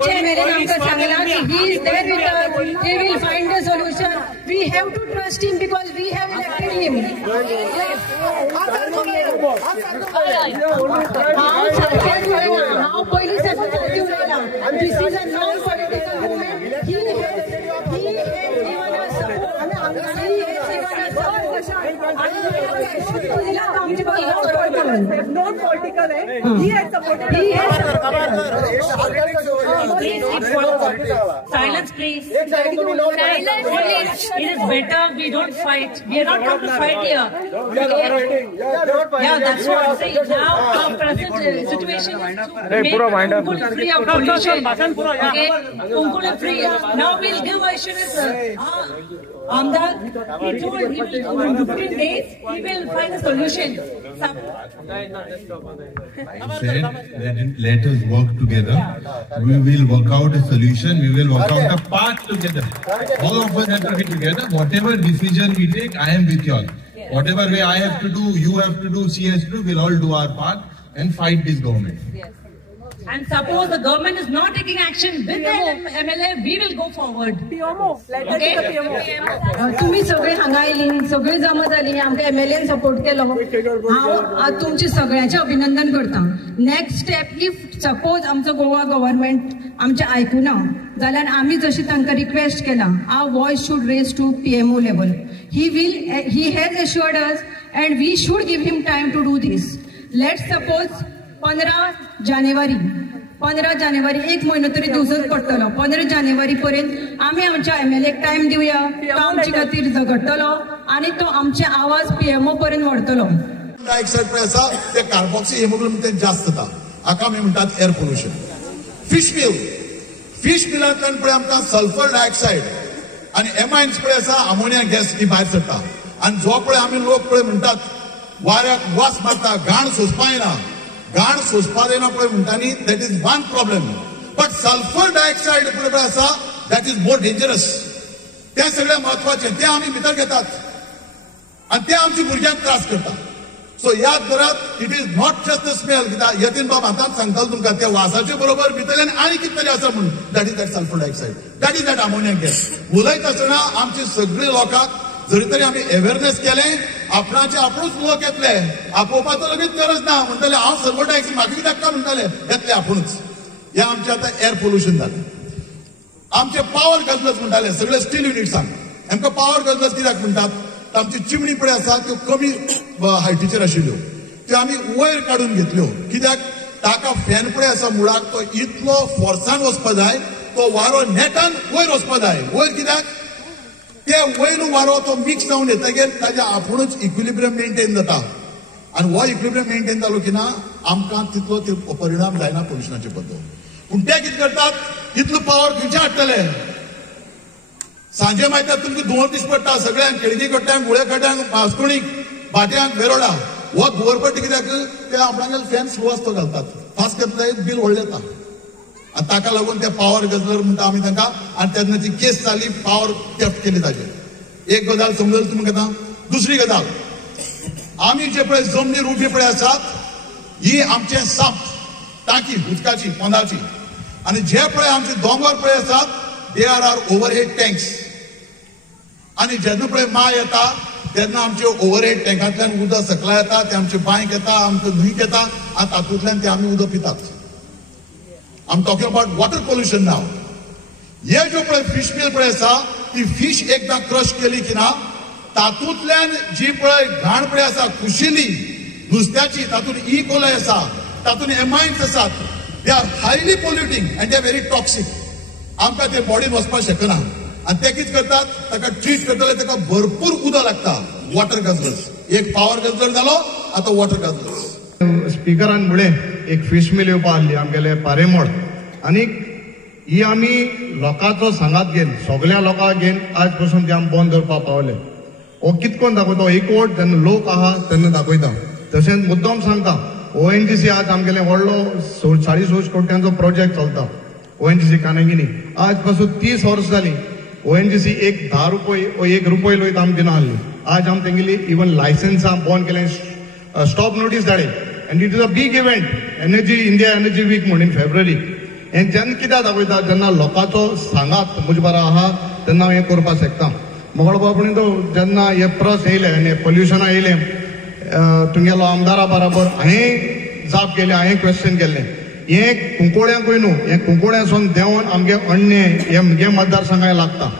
He is there with us. He will find a solution. We have to trust him because we have elected him. This is a non-political movement. He has given us support. Non-political. He has supported. Silence, please. Silence, please. It is better we don't fight. We are not going to fight here. Yeah, that's what I'm saying. Now, our present situation is to make Ungul free of pollution. Okay, Ungul free. Now we'll give assurance. On that, he told he will, in 15 days, he will find a solution. Let us work together. We will work out a solution. We will work out a path together. All of us have to be together. Whatever decision we take, I am with you all. Whatever way I have to do, you have to do, she has to do, we'll all do our part and fight this government. Yes. And suppose the government is not taking action with the MLA, we will go forward. तुम्ही सगळे हांगायली सगळे जमा जाली आमकां MLN support केलो हांव तुमचे सगळ्यांचे अभिनंदन करता. नेक्स्ट स्टेप इफ सपोज आमचो गोवा गव्हर्नमेंट आमचे आयकुना जाल्यार आमी जशी तांकां रिक्वेस्ट केला our voice should raise to PMO level. He has assured us and we should give him time to do this. Let's suppose 15 जानेवारी एक महिनो तरी दिवसच पडटलो. 15 जानेवारी पर्यंत आम्ही आमच्या MLA टाइम दिवया. तो आमच्या खातीर झगडटलो आणि तो आमचे आवाज PMO पर्यंत व्हरतलो. डायऑक्साइड पळय आसा ते कार्बोक्सी हेमोग्लोबिन जास्त जाता हाका आमी म्हणटात एअर पोल्युशन. फिश मिलांतल्यान पळय आमकां सल्फर डायऑक्साइड आणि एमायन्स पळय आसा अमोनिया गॅस ही भायर सरता आणि जो पळय आमी लोक पळय म्हणटात वाऱ्याक वास मारता घाण सोंसपा येना घाण सोंसपा येना पळय म्हणटानी that is one problem. But sulphur dioxide पळय आसा दॅट इज मोर डेंजरस. ते सगळे महत्वाचे ते आमी भितर घेतात आणि ते आमच्या भुरग्यांक त्रास करता. सो याद करात it is not just the smell. कित्याक यतीन बाब आतांच सांगतालो तुमकां त्या वासाचे बरोबर भितरल्यान आनी कितें तरी आसा म्हणून that is that sulphur dioxide that is that ammonia gas. उलयता आसतना आमची सगळी लोकांक जरी तरी आम्ही अवेअरनेस केले आपणाचे आपूणच लोक येतले आपोवपाचो लगेच गरज ना म्हणटले हांव सल्फर डायऑक्साइड म्हाका कित्याक काय म्हणटाले येतले आपूणच. हे आमचे आतां एअर पोल्युशन जालें. आमचे पावर गजलस म्हणटाले सगळे स्टील युनिट्सांक आमकां पावर गजलस कित्याक म्हणटात आमची चिमणी पळय आसा त्यो कमी हायटीचेर आशिल्ल्यो त्यो आमी वयर काडून घेतल्यो. कित्याक ताका फॅन पळय आसा मुळाक तो इतलो फोर्सान वचपा जाय तो वारो नेटान वयर वचपा जाय. वयर कित्याक ते वयर वारो तो मिक्स जावन येतकीर ताजे आपुणूच इक्विलिब्रियम मेंटेन जाता आणि हो इक्विलिब्रियम मेंटेन जालो की ना आमकां तितलो परिणाम जायना पोल्युशनाचे बद्दल. पूण ते कितें करतात इतलो पावर खंयचे हाडटले. सांजे मायतात तुमकां धुंवर दीस पडटा सगळ्यांक केळगी कट्ट्यांक गुळे कट्ट्यांक मास्कोणीक भाट्यांक वेरोडा हो धुंवर पडटा कित्याक ते आपणागेर फॅन स्लो आसतो घालतात फास्ट करतले बील व्हडलें येता आणि ताका लागून ते पावर गजलर म्हणटा आमी तांकां आणि तेन्ना ती केस जाली पावर थेफ्ट केली ताजेर. एक गजाल समजली तुमकां आतां. दुसरी गजाल आमी जे पळय जमनीर उबी पळय आसात ही आमचे साप टांकी उदकाची पोंदाची आणि जे पळय आमचे दोंगर पळय आसात दे आर ओव्हरहेड टँक्स आणि जेन्ना पळय माय येता तेन्ना आमचे ओव्हरहेड टँकांतल्यान उदक सकला येता ते आमचे बांयक येता आमचे न्हंयक येता आणि तातूंतल्यान ते आमी उदक पितात. I'm talking about water pollution now. हे जो पळय फिश मिल पळय आसा ती फिश एकदा क्रश केली की ना तातूंतल्यान जी पळय घाण पळय आसा कुशिल्ली नुस्त्याची तातूंत ई कोलाई आसा तातूंत एमायन्स आसात they are highly polluting and they are very toxic. आमकां ते बॉडीन वचपाक शकना आणि ते कितें करतात ताका ट्रीट करतले ताका भरपूर उदक लागता. वॉटर गजलर्स एक पावर गजलर जालो आतां वॉटर गजलर्स. स्पिकरान म्हळें एक फिश मिल येवपा आसली आमगेले पारेमोड आनी ही आमी लोकांचो सांगात घेवन सगळ्या लोकांक घेवन आज पासून ते आमी बंद करपा पावले. हो कितकोन दाखयता एकवट जेन्ना लोक आहा तेन्ना दाखयता. तशेंच मुद्दम सांगता ONGC आज आमगेले व्हडलो 450 कोट्यांचो प्रोजेक्ट चलता ONGC कानेगिनी. आज पासून 30 वर्सां जालीं ONGC एक 10 रुपये ओ 1 रुपये लोयत आमी दिना आसली. आज आमी तेंगेली इवन लायसन्सां बंद केलें स्टॉप नोटीस धाडले. And it is a big event, Energy India Energy Week in February. हे जेन्ना कित्याक दाखयता जेन्ना लोकांचो सांगात म्हजे बरो आहा तेन्ना हांव हें करपाक शकता. मंगळबाबणी तो जेन्ना हे प्रस येयले आनी पोल्युशना येयले तुमगेलो आमदारा बरोबर हांवें जाप केले, हांवें क्वेश्चन केल्लें. हे कुंकोळ्यांकूय न्हू, हे कुंकोळ्यासून देंवन आमगे अण्णे हे म्हगे मतदारसंघाक लागता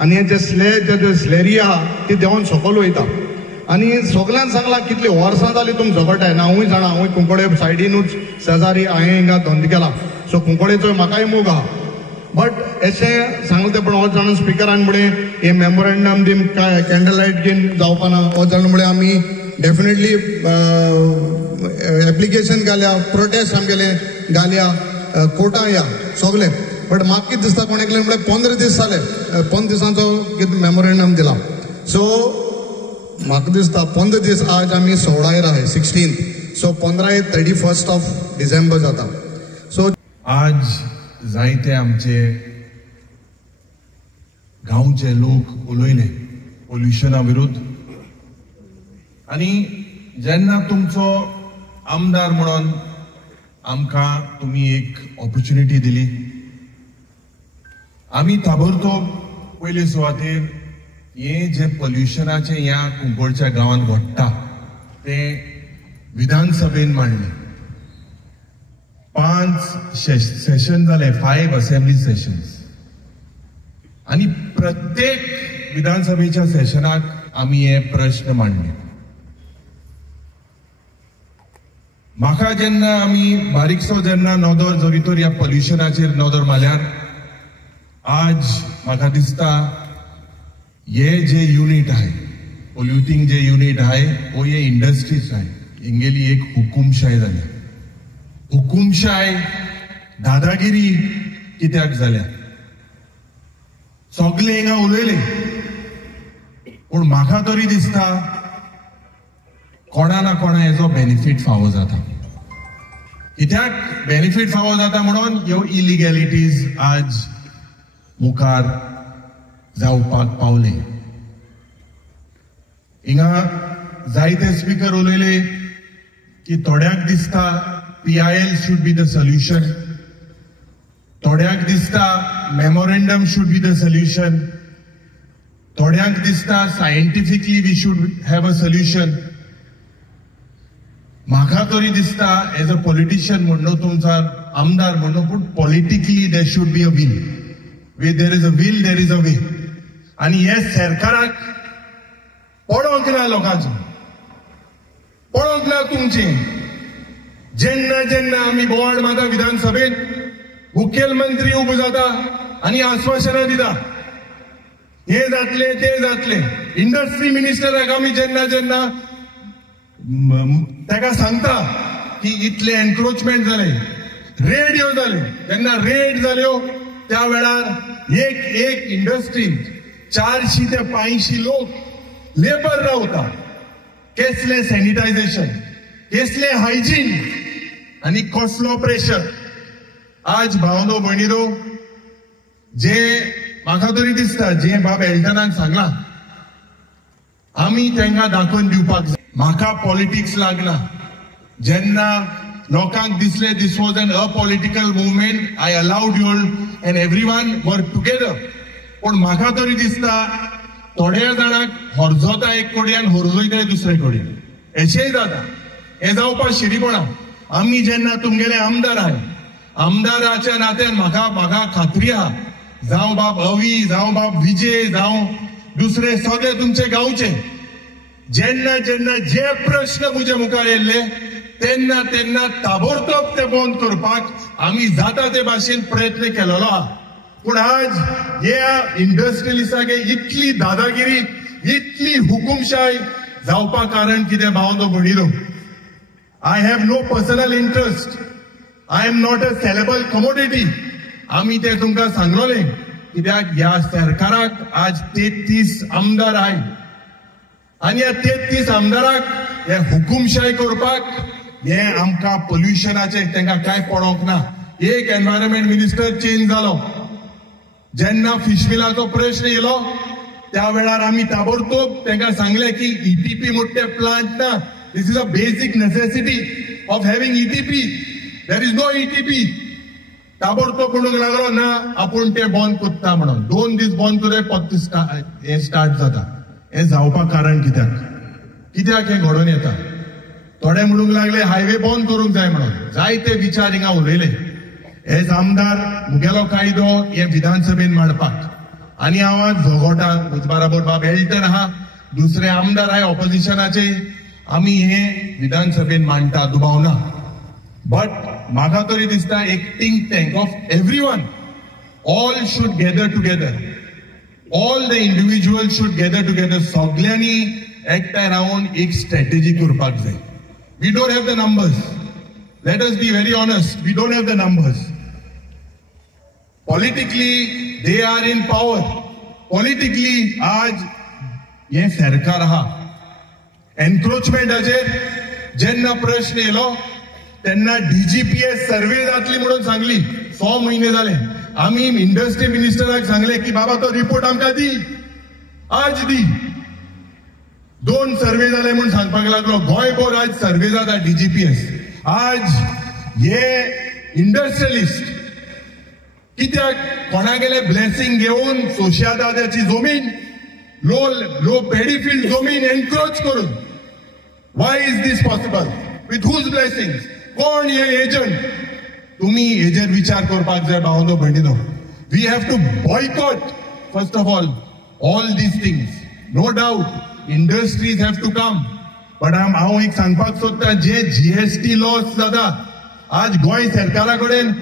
आनी हे जे स्लेरी आहा ती देंवन सकयल वयता. आनी सगळ्यांक सांगलां कितली वर्सां जालीं तुमी झगडटाय. हांवूय जाणा, हांवूय कुंकोळे सायडीनूच शेजारी हांवें हिंगा धंदो केला, सो कुंकोळेचो म्हाकाय मोग आहा. बट अशें सांगलें तें पण हो जाण स्पिकरान म्हळें हे मेमोरेंडम दी कॅन्डल लायट घेवन जावपाना. हो जाण म्हळें आमी डेफिनेटली एप्लिकेशन घाल्या, प्रोटेस्ट आमगेले घाल्या, कोर्टां या सगळे. बट म्हाका कितें दिसता कोण एकलें म्हळें 15 दीस जाले, 15 दिसांचो कितें मेमोरेंडम दिला. सो म्हाका दिसता 15 दीस आज आमी 16 आहाय 16th, सो 15 31 ऑफ डिसेंबर जाता. सो आज जायते आमचे गांवचे लोक उलयले पोल्युशना विरुद्ध. आनी जेन्ना तुमचो आमदार म्हणून आमकां तुमी एक ऑपॉर्च्युनिटी दिली, आमी ताबडतोब पयले सुवातेर हे जे पोल्युशनाचे ह्या कुंकोळच्या गांवांत घडटा ते विधानसभेन मांडले. 5 सेशन जाले, 5 असेंब्ली सेशन्स. आनी प्रत्येक विधानसभेच्या सेशनाक आमी हे प्रश्न मांडले. म्हाका जेन्ना आमी बारीकसो जेन्ना नदर जरी ह्या पोल्युशनाचेर नदर मारल्यार आज म्हाका दिसता हे जे युनिट आहे पोल्युटिंग जे युनिट आहे वो हे इंडस्ट्रीज आहे. हिंगेली एक हुकुमशाही जाल्या. हुकुमशाही दादागिरी कित्याक जाल्या सगळे हिंगा उलयले, पूण म्हाका तरी दिसता कोणा ना कोणा हेजो बेनिफीट फावो जाता. कित्याक बेनिफीट फावो जाता म्हणून ह्यो इलिगॅलिटीज आज मुखार जावपाक पावले. हिंगा जायते स्पीकर उलयले की थोड्याक दिसता PIL should be the solution, थोड्याक दिसता memorandum should be the solution, थोड्याक दिसता scientifically we should have a solution. म्हाका तरी दिसता एज अ पॉलिटिशियन म्हणून तुमचा आमदार म्हणून पूण politically there should be a will. Where there is a will there is a way. आनी हे सरकाराक पडोवंक ना, लोकांचो पडोवंक ना तुमचें. जेन्ना जेन्ना आमी बोवाळ मारता विधानसभेत मुखेलमंत्री उबो जाता आनी आश्वासनां दिता हे जातले ते जातले. इंडस्ट्री मिनिस्टराक आमी जेन्ना जेन्ना ताका सांगता की इतले एन्क्रोचमेंट जाले, रेड ह्यो जाल्यो, जेन्ना रेड जाल्यो त्या वेळार एक इंडस्ट्री 400 ते 500 लोक लेबर रावता. कसले सॅनिटायझेशन, कसले हायजीन आनी कसलो प्रेशर. आज भावनो भयणीरो जे म्हाका तरी दिसता जे बाब एल्टनाक सांगला आमी तांकां दाखोवन दिवपाक जाय. म्हाका पॉलिटिक्स लागना. जेन्ना लोकांक दिसले this was an apolitical movement, I allowed you all and everyone work together. पण म्हाका तरी दिसता थोड्या जाणांक हरजोता एक कोडयान हरजोयताय दुसरे कोडयान, हेचेय जाता. हे जावपाक शिरीपणा. आमी जेन्ना तुमगेले आमदार आहाय, आमदाराच्या नात्यान म्हाका खात्री आहा, जावं बाब अवी, जावं बाब विजय, जावं दुसरे सगळे तुमचे गांवचे, जेन्ना जेन्ना जे प्रश्न म्हजे मुखार येयल्ले तेन्ना तेन्ना ताबडतोब ते बंद करपाक आमी जाता ते भाशेन प्रयत्न केलेलो आहा. पूण आज ह्या इंडस्ट्रियलिस्टांक इतली दादागिरी, इतली हुकुमशाही जावपाक कारण कितें भावनो भयणीरो? I have no personal interest. I am not a sellable commodity. आमी ते तुमकां सांगलोले कित्याक ह्या सरकाराक आज 33 आमदार आहाय आनी ह्या 33 आमदाराक हे हुकुमशाही करपाक हे आमकां पोल्युशनाचे तांकां कांय पडोवंक ना. एक एनवायरमेंट मिनिस्टर चेंज जालो, जेन्ना फिशमिलाचो प्रश्न येयलो त्या वेळार आमी ताबडतोब तांकां सांगले की ETP म्हणटा प्लांट ना, this is a basic necessity of having ETP. There is no ETP. ताबडतोब म्हणूंक लागलो ना आपूण ते बंद कोत्ता म्हणून 2 दीस बंद करे परत हे स्टार्ट जाता. हे जावपाक कारण कित्याक हे घडोवन येता. थोडे म्हणूंक लागले हायवे बंद करूंक जाय म्हणून. जायते विचार हिंगा उलयले. एज आमदार मुगेलो कायदो हे विधानसभेन मांडपाक आनी हांव आज झगोटा म्हजे बराबर बाब एल्टर आहा दुसरे आमदार आहाय ऑपोजिशनाचे आमी हे विधानसभेन मांडटा दुबाव ना. बट म्हाका तरी दिसता एक think tank of everyone all should gather together. All the individual should gather together. सगळ्यांनी एकठांय रावन एक स्ट्रॅटेजी करपाक जाय. We don't have the numbers. Let us be very honest. We don't have the numbers. Politically they are in power. Politically आज हे सरकार आहा. एन्क्रोचमेंटाचेर जेन्ना प्रश्न येलो तेन्ना डीजीपीएस सर्वे जातली म्हणून सांगली. 6 महिने जाले. आम्ही इंडस्ट्री मिनिस्टराक सांगले की बाबा तो रिपोर्ट आमकां दी आज दी. 2 सर्वे जाले म्हणून सांगपाक लागलो. गोंयभर आज सर्वे जाता डीजीपीएस. आज हे इंडस्ट्रियलिस्ट कित्याक कोणागेले ब्लेसिंग घेवन सोशियादाची जमीन लो पेडीफील्ड जमीन एनक्रोच करून. Why is this possible? With whose blessings? कोण हे एजंट? तुम्ही हेजेर विचार करपाक जाय भावनो भयणीनो. We have to boycott first of all these things. No doubt industries have to come. But हांव एक सांगपाक सोदता जे जीएसटी लॉस जाता आज गोंय सरकारा कडेन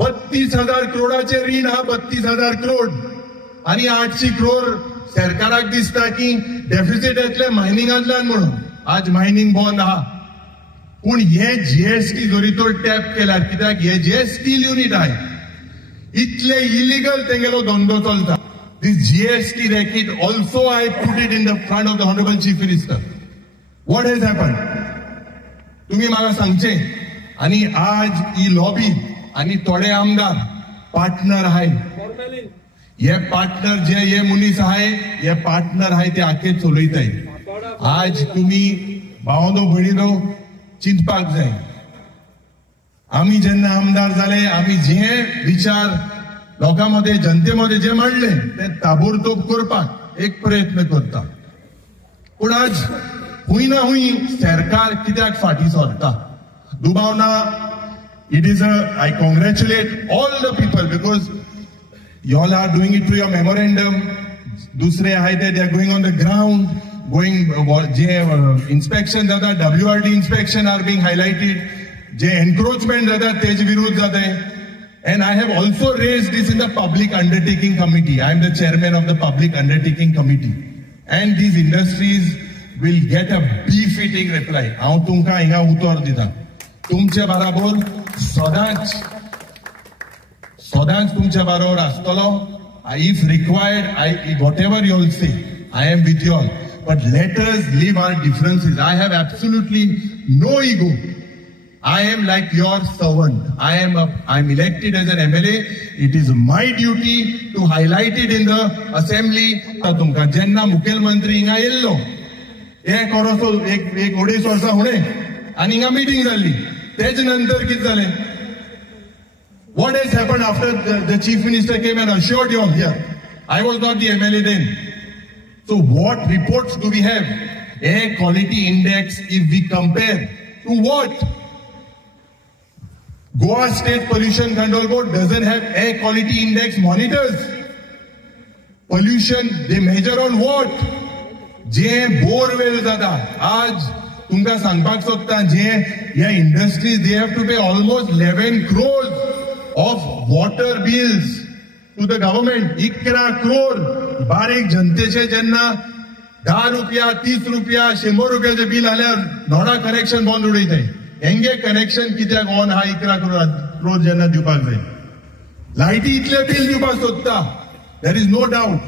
32,000 करोडाचे रीण हा. 32,000 करोड आणि 800 करोड सरकाराक दिसता की डेफिसिट येतले मायनिंगांतल्यान म्हणून. आज मायनिंग बंद आहा. पूण हे जीएसटी जरी तो टॅप केल्यार कित्याक हे जे स्टील युनिट आहे इतले इलिगल तेंगेलो धंदो चलता. This GST racket also I put it in the front of the honourable chief minister. What has happen? तुम्ही म्हाका सांगचे. आणि आज ही लॉबी आणि थोडे आमदार पार्टनर आहाय. हे पार्टनर जे हे मनीस आहाय हे पार्टनर आहाय ते आखे चलयताय. आज तुम्ही भावनो भयणीनो चिंतपाक जाय. आम्ही जेन्ना आमदार जाले आम्ही जे विचार लोकांमध्ये जनतेमध्ये जे मांडले ते ताबडतोब करपाक एक प्रयत्न करता. पूण आज हुंय ना हुंय सरकार कित्याक फाटी सरता दुबाव ना. It is I congratulate all the people because you all are doing it through your memorandum. दुसरे आहाय ते they are going on the ground. जे इन्स्पेक्शन जाता WRD inspection are being highlighted. जे एनक्रोचमेंट जाता तेज विरुद्ध जाताय. And I have also raised this in the Public Undertaking Committee. I am the chairman of the Public Undertaking Committee. And these industries will get a befitting reply. हांव तुमकां हिंगा उतर दिता. तुमचे बराबर सदांच तुमचे बरोबर आसतलो. If required, whatever you all say, I am with you all. But let us leave our differences. I have absolutely no ego. I am like your servant. I am elected as an MLA. It is my duty to highlight it in the assembly. तुमका जेन्ना मुखेलमंत्री हिंगा yellow एक verso एक 2.5 वर्सां फुडें आनी हिंगा मिटींग जाल्ली. तेज नंतर कितें जालें? What has happened after the chief minister came and assured you here? I was not the MLA then. So what reports do we have? Air quality index, if we compare to what? Goa State Pollution Control Board doesn't have air quality index monitors. Pollution, they measure on what? जे borewell जाता. आज तुमका सांगपाक सोदता जे ह्या industries, they have to pay almost 11 crores of water bills to the government. 11 crore बारीक जनतेचे जेन्ना 10 रुपया 30 रुपया 100 रुपयाचे बिल आल्यार नोडा कनेक्शन बंद उडयताय. हेंगे कनेक्शन कित्याक ऑन हा 11 crore जेन्ना दिवपाक जाय. लायटी इतले बिल दिवपाक सोदता. There is no doubt.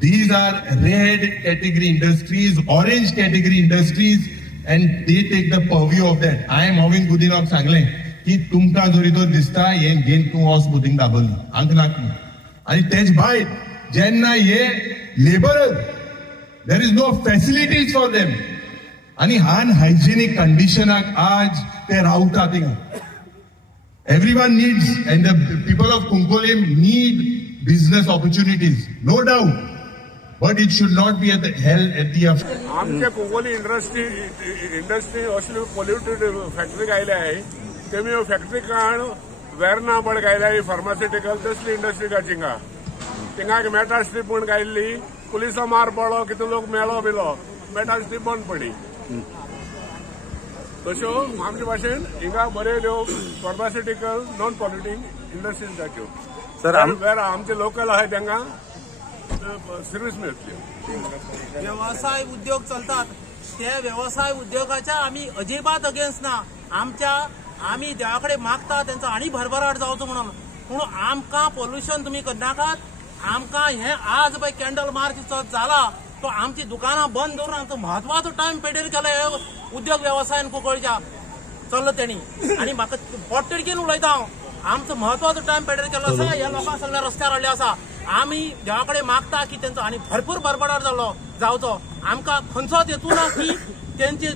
These are red category industries, orange category industries, and they take the purview of that. I am Arvind Budinok सांगले की तुमकां जरी तो दिसता हे गेन टू हॉर्स बुदींग दाबली अंकनाक आणि तेज भायर जेन्ना हे labour there is no facilities for them आणि अनहायजेनिक कंडिशनाक आज ते रावता थिंगा. Everyone needs, and the people of Kunkolim need business opportunities, no doubt. But it should not be at the held at the. आमच्या कुंकोली इंडस्ट्री असली polluted factory गायले आहे तेमी फॅक्टरी काण वेर्ना बड गायल्या फार्मास्युटिकल तसली इंडस्ट्री काचिंगा तिंगा मेटा स्ट्रीप म्हण गायल्ली पुलिसां मार पडलो कितें लोक मेलो बिलो मेटा स्ट्रीप बंद पडी तश्यो आमचे भाशेन हिंगा बऱ्यो फार्मास्युटिकल नॉन पॉल्युटिंग इंडस्ट्रीज जाच्यो सर आमचे लोकल आहाय तांकां सर्व्हिस मेळटली व्यवसाय उद्योग चलतात त्या व्यवसाय उद्योगाच्या आम्ही अजिबात अगेन्स्ट ना आम्ही देवाकडे मागता त्यांचा आणि भरभराट जावचो म्हणून आमकां पोल्युशन तुम्ही करनाकात आमकां हे आज पळय कॅन्डल मार्च जाला तो आमची दुकानां बंद दवरून आमचो म्हत्वाचो टायम पेडेर केला हे उद्योग व्यवसायान कुंकळच्या चल्लो तेणी आनी म्हाका पोटतिडकीन उलयता हांव आमचो म्हत्वाचो टायम पेडेर केल्लो आसा ह्या लोकांक सगळ्या रस्त्यार हाडले आसा आम्ही देवाकडे मागता की त्यांचा आणि भरपूर भरभराट जावचो आमकां खंयचोच हेतू ना की त्यांचे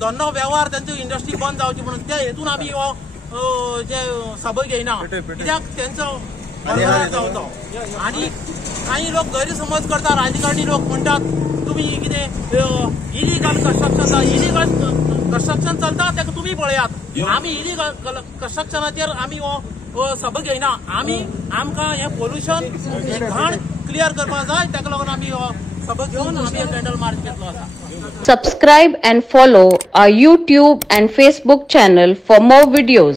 धंदो व्यवहार त्यांची इंडस्ट्री बंद जावची म्हणून त्या हेतून आम्ही हो जे सभा घेयना कित्याक त्यांचो भरभराट जावचो आणि काही लोक गैरसमज करता राजकारणी लोक म्हणटात तुम्ही कितें इलिगल कन्स्ट्रक्शन चलता तेका तुम्ही पळयात आम्ही इलिगल कन्स्ट्रक्शनाचेर आम्ही हो सभा घेयना आमकां हे पोल्युशन हे घाण क्लियर करपाक जाय ताका लागून आमी सभा घेवन आमी कॅन्डल मार्च घेतलो आसा. Subscribe and follow our YouTube and Facebook channel for more videos.